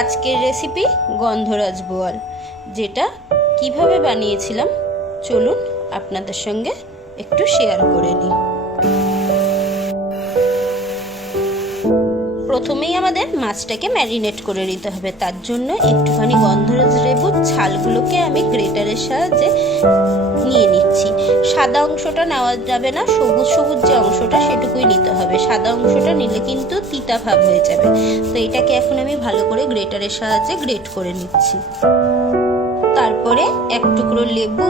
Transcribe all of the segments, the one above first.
আজকের রেসিপি গন্ধরাজ বোয়াল, যেটা কীভাবে বানিয়েছিলাম চলুন আপনাদের সঙ্গে একটু শেয়ার করে নিই। প্রথমেই আমাদের মাছটাকে ম্যারিনেট করে নিতে হবে, তার জন্য একটুখানি গন্ধরাজ লেবুর ছালগুলোকে আমি গ্রেটারের সাহায্যে নিয়ে নিচ্ছি। সাদা অংশটা নেওয়া যাবে না, সবুজ সবুজ যে অংশটা সেটুকুই নিতে হবে। সাদা অংশটা নিলে কিন্তু তিতা ভাব হয়ে যাবে। তো এটাকে এখন আমি ভালো করে গ্রেটারের সাহায্যে গ্রেট করে নিচ্ছি। তারপরে এক টুকরো লেবু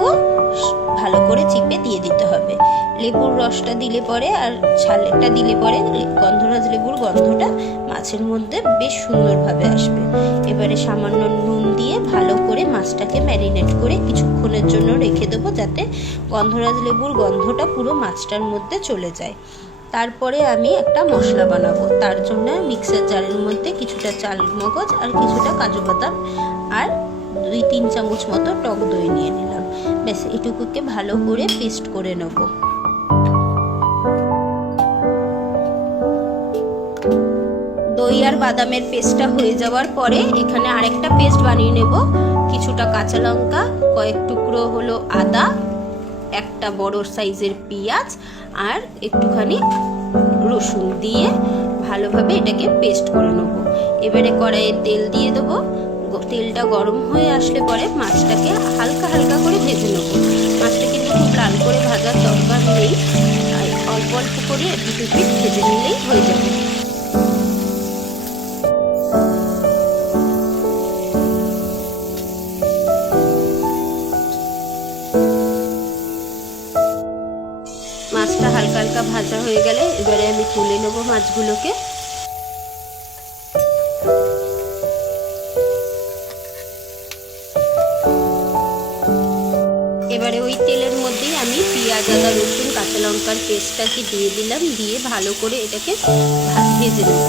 ভালো করে চিপে দিয়ে দিতে হবে। লেবুর রসটা দিলে পরে আর ছালেটা দিলে পরে গন্ধরাজ লেবুর গন্ধটা মাছের মধ্যে বেশ সুন্দরভাবে আসবে। এবারে সামান্য নুন দিয়ে ভালো করে মাছটাকে ম্যারিনেট করে কিছুক্ষণের জন্য রেখে দেবো যাতে গন্ধরাজ লেবুর গন্ধটা পুরো মাছটার মধ্যে চলে যায়। তারপরে আমি একটা মশলা বানাবো। তার জন্য মিক্সার জারের মধ্যে কিছুটা চাল মগজ আর কিছুটা কাজু বাদাম আর দুই তিন চামচ মতো টক দই নিয়ে নিলাম। ব্যাস, এটুকুকে ভালো করে পেস্ট করে নেব। দই আর বাদামের পেস্টটা হয়ে যাওয়ার পরে এখানে আরেকটা পেস্ট বানিয়ে নেব। কিছুটা কাঁচা লঙ্কা, কয়েক টুকরো হলো আদা, একটা বড় সাইজের পেঁয়াজ আর একটুখানি রসুন দিয়ে ভালোভাবে এটাকে পেস্ট করে নেব। এবারে কড়াইয়ে তেল দিয়ে দেবো। তেলটা গরম হয়ে আসলে পরে মাছটাকে হালকা হালকা করে ভেজে নেব। মাছটা কিন্তু খুব লাল করে ভাজার দরকার নেই। অল্প অল্প করে দুটো পিঠ ভেজে নিলেই হয়ে যাবে। মাছটা হালকা হালকা ভাজা হয়ে গেলে এবারে আমি তুলে নেব মাছগুলোকে। এবারে ওই তেলের মধ্যেই আমি পেঁয়াজ, আদা, রসুন, কাঁচা লঙ্কার পেস্টটাকে দিয়ে দিলাম? দিয়ে ভালো করে এটাকে ভেজে নেব।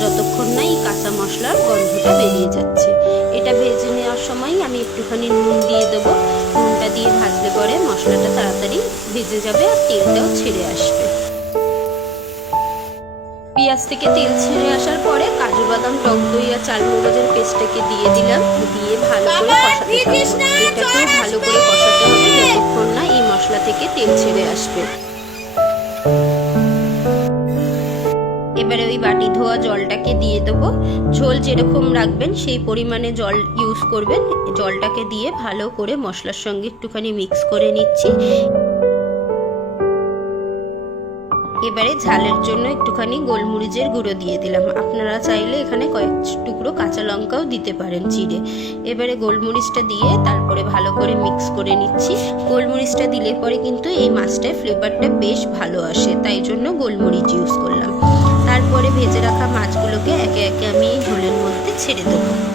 যতক্ষণ না এই কাঁচা মশলার গন্ধটা বেরিয়ে যাচ্ছে। এটা ভেজে নেওয়ার সময় আমি একটুখানি নুন দিয়ে দেবো। নুনটা দিয়ে ভাজলে পরে মশলাটা তাড়াতাড়ি ভেজে যাবে আর তেলটাও ছেড়ে আসবে। পেঁয়াজ থেকে তেল ছেড়ে আসার পরে কাজু বাদাম, টক দই আর চাল মগজের পেস্টটাকে দিয়ে দিলাম। দিয়ে ভালো করে কষাতে তেল ছেড়ে আসবে। এবারে ওই বাটি ধোয়া জলটাকে দিয়ে দেবো। ঝোল যেরকম রাখবেন, সেই পরিমাণে জল ইউজ করবেন। জলটাকে দিয়ে ভালো করে মশলার সঙ্গে একটুখানি মিক্স করে নিচ্ছি। এবারে ঝালের জন্য একটুখানি গোলমরিচের গুঁড়ো দিয়ে দিলাম। আপনারা চাইলে এখানে কয়েক টুকরো কাঁচা লঙ্কাও দিতে পারেন চিড়ে। এবারে গোলমরিচটা দিয়ে তারপরে ভালো করে মিক্স করে নিচ্ছি। গোলমরিচটা দিলে পরে কিন্তু এই মাছটায় ফ্লেভারটা বেশ ভালো আসে, তাই জন্য গোলমরিচ ইউজ করলাম। তারপরে ভেজে রাখা মাছগুলোকে একে একে আমি এই ঝোলের মধ্যে ছেড়ে দেবো।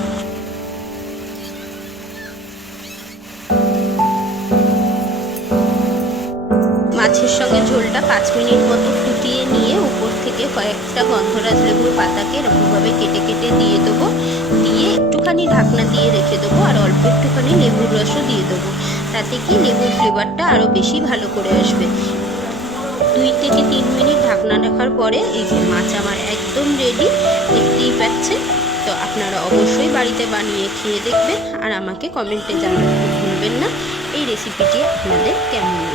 মাছের সঙ্গে ঝোলটা পাঁচ মিনিট মতো ফুটিয়ে নিয়ে উপর থেকে কয়েকটা গন্ধরাজ লেবুর পাতাকে এরকমভাবে কেটে কেটে দিয়ে দেবো। দিয়ে একটুখানি ঢাকনা দিয়ে রেখে দেবো আর অল্প একটুখানি লেবুর রসও দিয়ে দেবো। তাতে কি লেবুর ফ্লেভারটা আরও বেশি ভালো করে আসবে। দুই থেকে তিন মিনিট ঢাকনা রাখার পরে এই যে মাছ আমার একদম রেডি দেখতেই পাচ্ছেন? তো আপনারা অবশ্যই বাড়িতে বানিয়ে খেয়ে দেখবেন আর আমাকে কমেন্টে জানাতে ভুলবেন না। এই রেসিপিটি আপনাদের কেমন